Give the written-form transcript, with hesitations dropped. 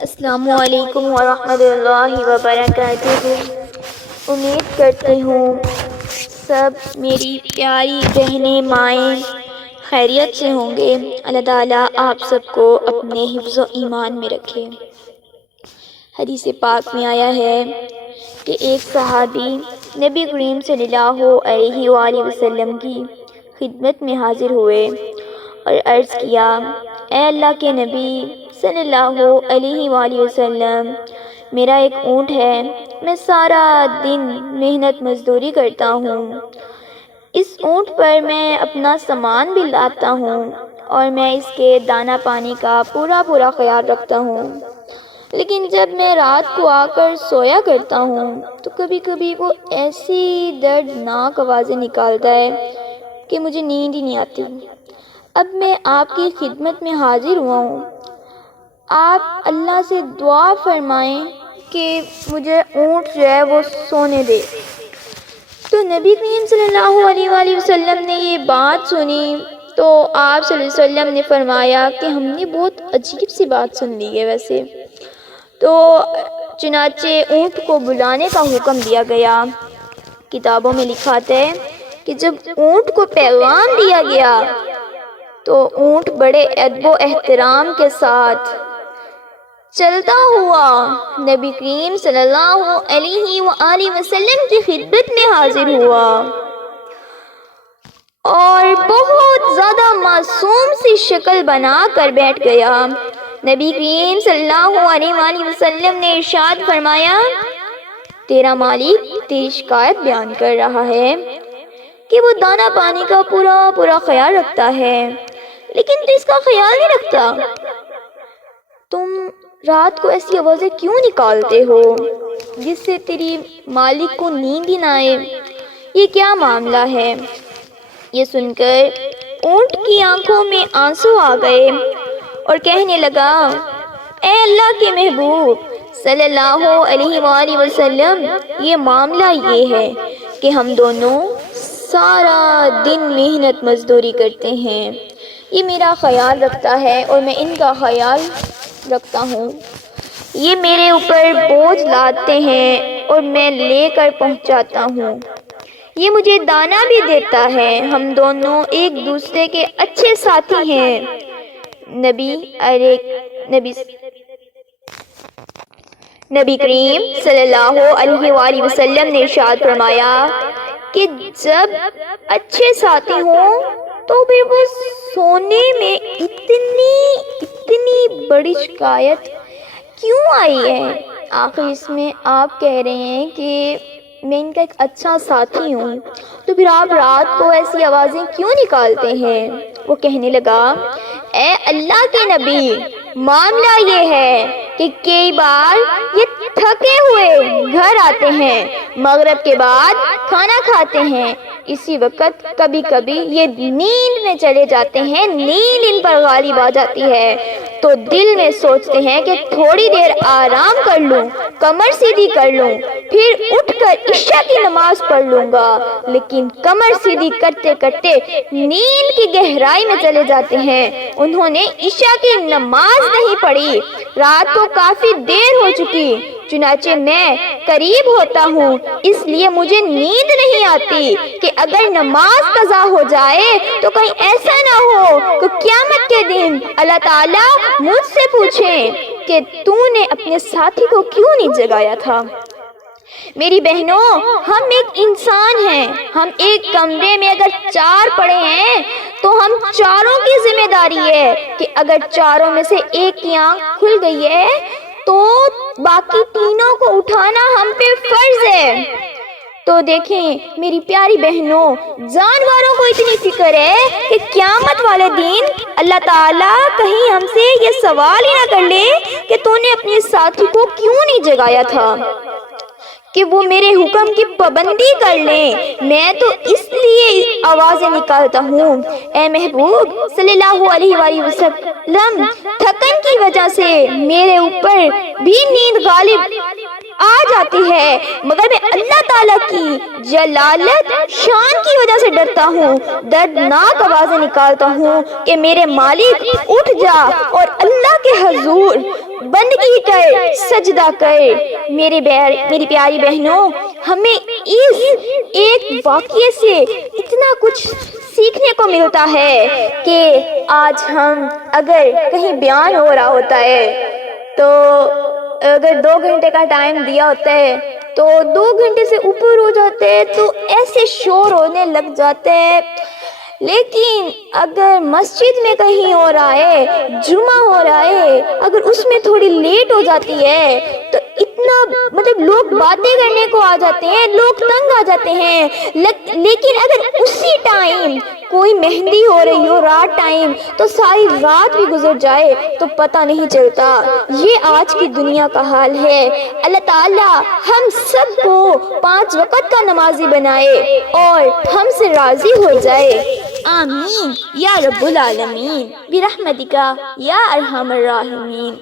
السلام علیکم ورحمۃ اللہ وبرکاتہ۔ امید کرتی ہوں سب میری پیاری بہنیں مائیں خیریت سے ہوں گے۔ اللہ تعالیٰ آپ سب کو اپنے حفظ و ایمان میں رکھے۔ حدیث پاک میں آیا ہے کہ ایک صحابی نبی کریم صلی اللہ علیہ وآلہ وسلم کی خدمت میں حاضر ہوئے اور عرض کیا، اے اللہ کے نبی صلی اللہ علیہ وآلہ وسلم، میرا ایک اونٹ ہے، میں سارا دن محنت مزدوری کرتا ہوں، اس اونٹ پر میں اپنا سامان بھی لاتا ہوں اور میں اس کے دانہ پانی کا پورا خیال رکھتا ہوں، لیکن جب میں رات کو آ کر سویا کرتا ہوں تو کبھی کبھی وہ ایسی دردناک آوازیں نکالتا ہے کہ مجھے نیند ہی نہیں آتی۔ اب میں آپ کی خدمت میں حاضر ہوا ہوں، آپ اللہ سے دعا فرمائیں کہ مجھے اونٹ جو ہے وہ سونے دے۔ تو نبی کریم صلی اللہ علیہ وآلہ وسلم نے یہ بات سنی تو آپ صلی اللہ علیہ وسلم نے فرمایا کہ ہم نے بہت عجیب سی بات سن لی ہے ویسے۔ تو چنانچہ اونٹ کو بلانے کا حکم دیا گیا۔ کتابوں میں لکھا ہے کہ جب اونٹ کو پیغام دیا گیا تو اونٹ بڑے ادب و احترام کے ساتھ چلتا ہوا نبی کریم صلی اللہ علیہ وآلہ وسلم کی خدمت میں حاضر ہوا اور بہت زیادہ معصوم سی شکل بنا کر بیٹھ گیا۔ نبی کریم صلی اللہ علیہ وآلہ وسلم نے ارشاد فرمایا، تیرا مالک تیری شکایت بیان کر رہا ہے کہ وہ دانہ پانی کا پورا خیال رکھتا ہے، لیکن تو اس کا خیال نہیں رکھتا۔ تم رات کو ایسی آوازیں کیوں نکالتے ہو جس سے تیری مالک کو نیند ہی نہ آئے؟ یہ کیا معاملہ ہے؟ یہ سن کر اونٹ کی آنکھوں میں آنسو آ گئے اور کہنے لگا، اے اللہ کے محبوب صلی اللہ علیہ وآلہ وسلم، یہ معاملہ یہ ہے کہ ہم دونوں سارا دن محنت مزدوری کرتے ہیں، یہ میرا خیال رکھتا ہے اور میں ان کا خیال رکھتا ہوں، یہ میرے اوپر بوجھ لاتے ہیں اور میں لے کر پہنچاتا ہوں، یہ مجھے دانا بھی دیتا ہے، ہم دونوں ایک دوسرے کے اچھے ساتھی ہیں۔ نبی کریم صلی اللہ علیہ وآلہ وسلم نے ارشاد فرمایا کہ جب اچھے ساتھی ہوں تو پھر وہ سونے میں اتنی بڑی شکایت کیوں آئی ہے؟ آخر اس میں آپ کہہ رہے ہیں کہ میں ان کا ایک اچھا ساتھی ہوں، تو پھر آپ رات کو ایسی آوازیں کیوں نکالتے ہیں؟ وہ کہنے لگا، اے اللہ کے نبی، معاملہ یہ ہے کہ کئی بار یہ تھکے ہوئے گھر آتے ہیں، مغرب کے بعد کھانا کھاتے ہیں، اسی وقت کبھی کبھی یہ نیند میں چلے جاتے ہیں، نیند ان پر غالب آ جاتی ہے تو دل میں سوچتے ہیں کہ تھوڑی دیر آرام کر لوں، کمر سیدھی کر لوں، پھر اٹھ کر عشاء کی نماز پڑھ لوں گا، لیکن کمر سیدھی کرتے کرتے نیند کی گہرائی میں چلے جاتے ہیں، انہوں نے عشاء کی نماز نہیں پڑھی، رات کو کافی دیر ہو چکی، چنانچہ میں قریب ہوتا ہوں، اس لیے مجھے نیند نہیں آتی کہ اگر نماز قضا ہو جائے تو کہیں ایسا نہ ہو کہ قیامت کے دن اللہ تعالیٰ مجھ سے پوچھیں کہ تو نے اپنے ساتھی کو کیوں نہیں جگایا تھا۔ میری بہنوں، ہم ایک انسان ہیں، ہم ایک کمرے میں اگر 4 پڑے ہیں تو ہم چاروں کی ذمہ داری ہے کہ اگر چاروں میں سے ایک کی آنکھ کھل گئی ہے تو باقی تینوں کو اٹھانا ہم پہ فرض ہے۔ تو دیکھیں میری پیاری بہنوں، جانوروں کو اتنی فکر ہے کہ قیامت والے دن اللہ تعالیٰ کہیں ہم سے یہ سوال ہی نہ کر لے کہ تو نے اپنے ساتھی کو کیوں نہیں جگایا تھا کہ وہ میرے حکم کی پابندی کر لیں۔ میں تو اس لیے آوازیں نکالتا ہوں، اے محبوب صلی اللہ علیہ وآلہ وسلم، تھکن کی وجہ سے میرے اوپر بھی نیند غالب آ جاتی ہے، مگر میں اللہ تعالیٰ کی جلالت شان کی وجہ سے ڈرتا ہوں، دردناک آوازیں نکالتا ہوں کہ میرے مالک اٹھ جا اور اللہ کے حضور بندگی کر، سجدہ کر۔ میری پیاری بہنوں، ہمیں اس ایک واقعے سے اتنا کچھ سیکھنے کو ملتا ہے کہ آج ہم اگر کہیں بیان ہو رہا ہوتا ہے تو اگر 2 گھنٹے کا ٹائم دیا ہوتا ہے تو 2 گھنٹے سے اوپر ہو جاتے ہیں تو ایسے شور ہونے لگ جاتے ہیں، لیکن اگر مسجد میں کہیں ہو رہا ہے، جمعہ ہو رہا ہے، اگر اس میں تھوڑی لیٹ ہو جاتی ہے تو اتنا لوگ باتیں کرنے کو آ جاتے ہیں، لوگ تنگ آ جاتے ہیں، لیکن اگر اسی ٹائم کوئی مہندی ہو رہی ہو رات ٹائم تو ساری رات بھی گزر جائے تو پتہ نہیں چلتا۔ یہ آج کی دنیا کا حال ہے۔ اللہ تعالیٰ ہم سب کو 5 وقت کا نمازی بنائے اور ہم سے راضی ہو جائے، آمین یا رب العالمین، برحمتک یا ارحم الراحمین۔